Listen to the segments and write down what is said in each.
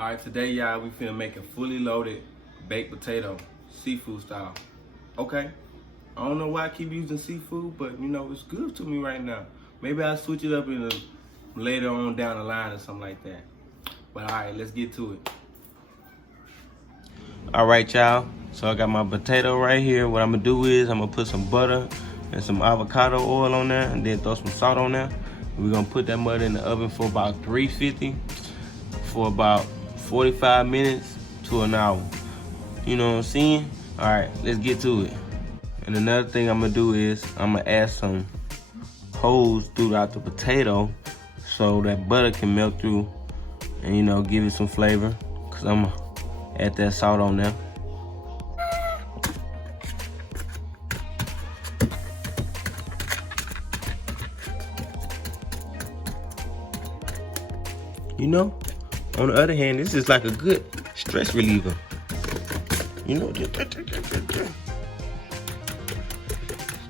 All right, today, y'all, we finna make a fully loaded baked potato, seafood style. Okay, I don't know why I keep using seafood, but you know, it's good to me right now. Maybe I'll switch it up later on down the line or something like that. But all right, let's get to it. All right, y'all, so I got my potato right here. What I'm gonna do is I'm gonna put some butter and some avocado oil on there and then throw some salt on there. We're gonna put that mud in the oven for about 350 for about 45 minutes to an hour. You know what I'm saying? All right, let's get to it. And another thing I'm gonna do is I'm gonna add some holes throughout the potato so that butter can melt through and, you know, give it some flavor. Cause I'm gonna add that salt on there. You know, on the other hand, this is like a good stress reliever. You know, just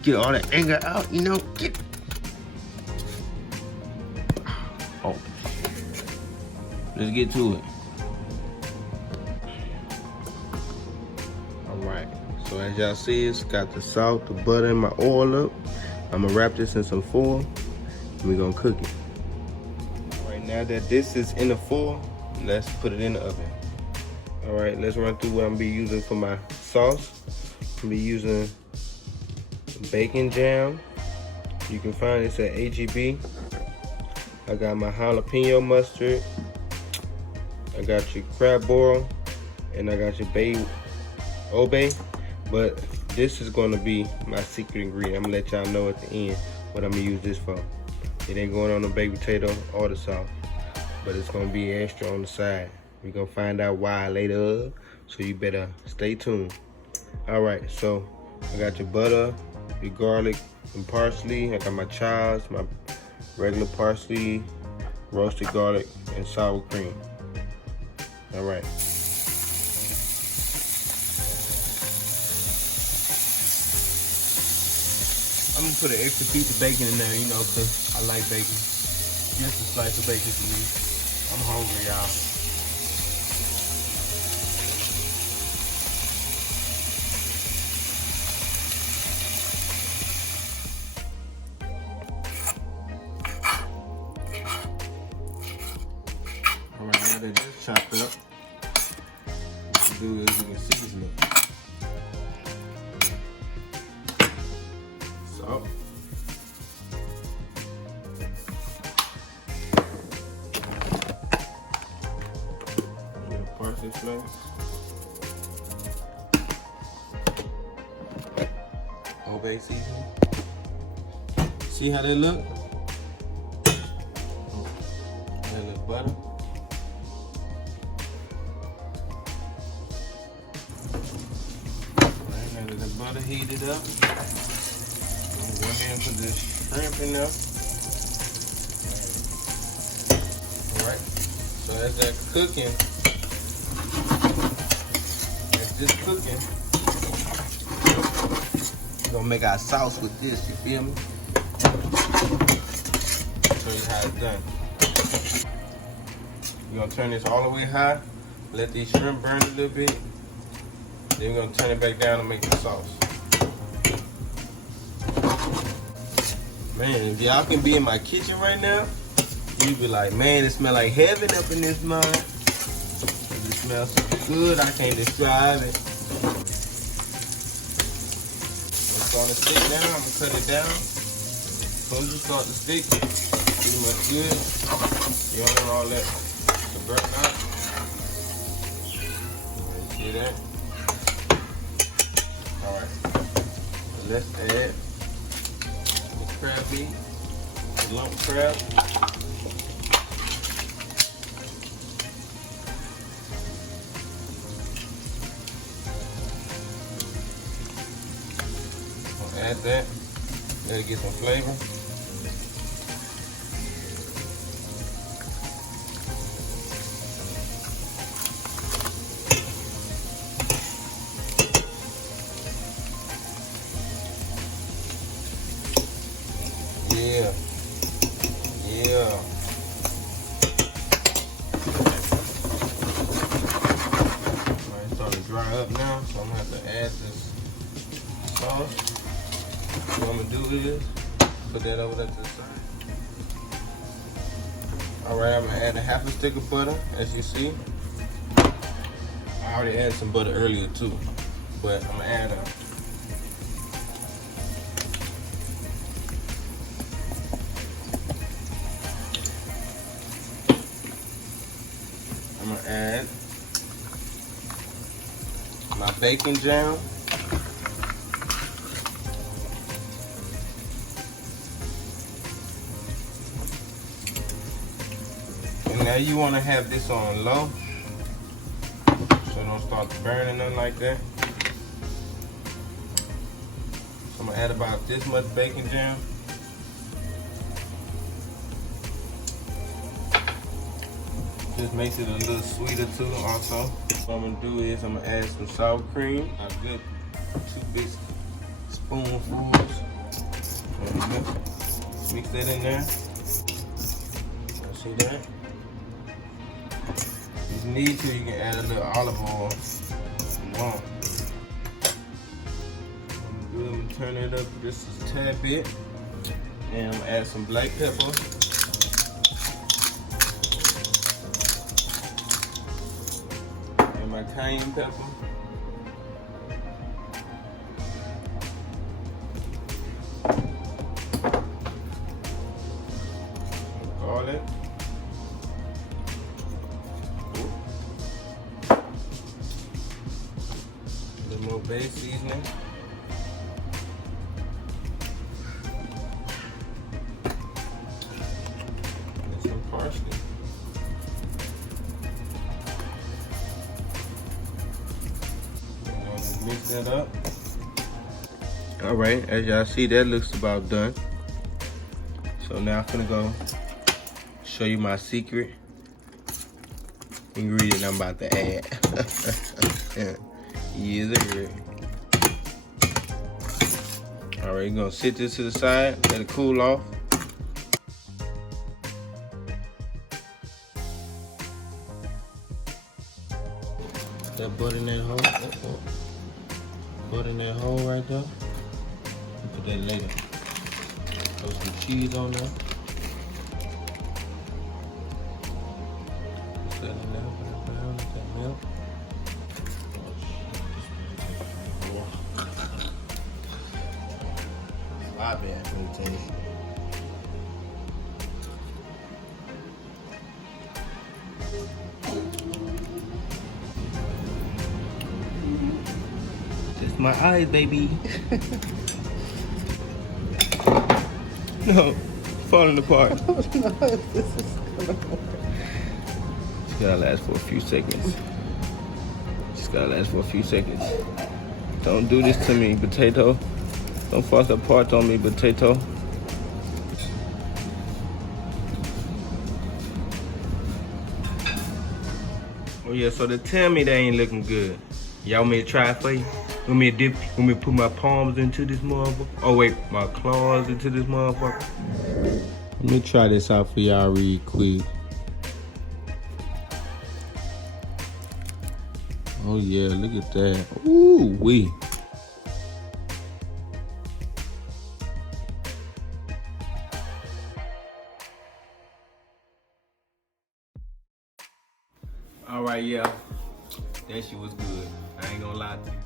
get all that anger out, you know, get. Oh, let's get to it. All right, so as y'all see, it's got the salt, the butter, and my oil up. I'm gonna wrap this in some foil, and we're gonna cook it. All right, now that this is in the foil, let's put it in the oven. All right, let's run through what I'm gonna be using for my sauce. I'm gonna be using bacon jam. You can find this at HEB. I got my jalapeno mustard. I got your crab boil, and I got your obey. But this is gonna be my secret ingredient. I'm gonna let y'all know at the end what I'm gonna use this for. It ain't going on the baked potato or the sauce, but it's gonna be extra on the side. We're gonna find out why later, so you better stay tuned. All right, so I got your butter, your garlic, and parsley. I got my chives, my regular parsley, roasted garlic, and sour cream. All right. I'm gonna put an extra piece of bacon in there, you know, cause I like bacon. Just a slice of bacon for me. I'm hungry, y'all. All right, now that it's chopped up, what you do is you can season it. Salt. Parsley flakes. Obey seasoning. See how they look? A little butter. Alright, now that the butter heated up, I'm gonna go ahead and put this shrimp in there. Alright, so as that's cooking, we're gonna make our sauce with this, you feel me? Show you how it's done. You're gonna turn this all the way high, let these shrimp burn a little bit, then we're gonna turn it back down and make the sauce. Man, if y'all can be in my kitchen right now, you be like, man, it smell like heaven up in this mug. It smells so good, I can't describe it. It's gonna stick down, I'm gonna cut it down. As soon as you start to stick, pretty much good. You don't want all that to burn out. See that? Alright. So let's add the crab meat, the lump crab. Add that, let it get some flavor. Yeah. to add this sauce. What I'm gonna do is put that over there to the side. Alright, I'm gonna add a half a stick of butter, as you see. I already added some butter earlier too, but I'm gonna add my bacon jam. And now you want to have this on low, so don't start burning nothing like that. So I'm gonna add about this much bacon jam. Just makes it a little sweeter too also. What I'm gonna do is I'm gonna add some sour cream, a good 2 big spoonfuls. Mix that in there. See that? If you need to, you can add a little olive oil if you want. I'm gonna turn it up just a tad bit. And I'm gonna add some black pepper. My cayenne pepper. Garlic. A little more base seasoning. And some parsley. Mix that up. All right, as y'all see, that looks about done. So now I'm gonna go show you my secret ingredient I'm about to add. Yes, sir. All right, you're gonna sit this to the side, let it cool off. That butter in that hole. Butter in that hole right there. Put that later. Throw some cheese on there. Put that in there. Put that down. Let that melt. My bad, let me tell you. My eyes, baby. No, falling apart. No, this is gonna work. Just gotta last for a few seconds. Just gotta last for a few seconds. Don't do this to me, potato. Don't fall apart on me, potato. Oh yeah, so they tell me they ain't looking good. Y'all want me to try it for you? Want me to dip? Want me to put my palms into this motherfucker? Oh wait, my claws into this motherfucker? Let me try this out for y'all real quick. Oh yeah, look at that. Ooh wee. All right, yeah. That shit was good. I ain't gonna lie to you.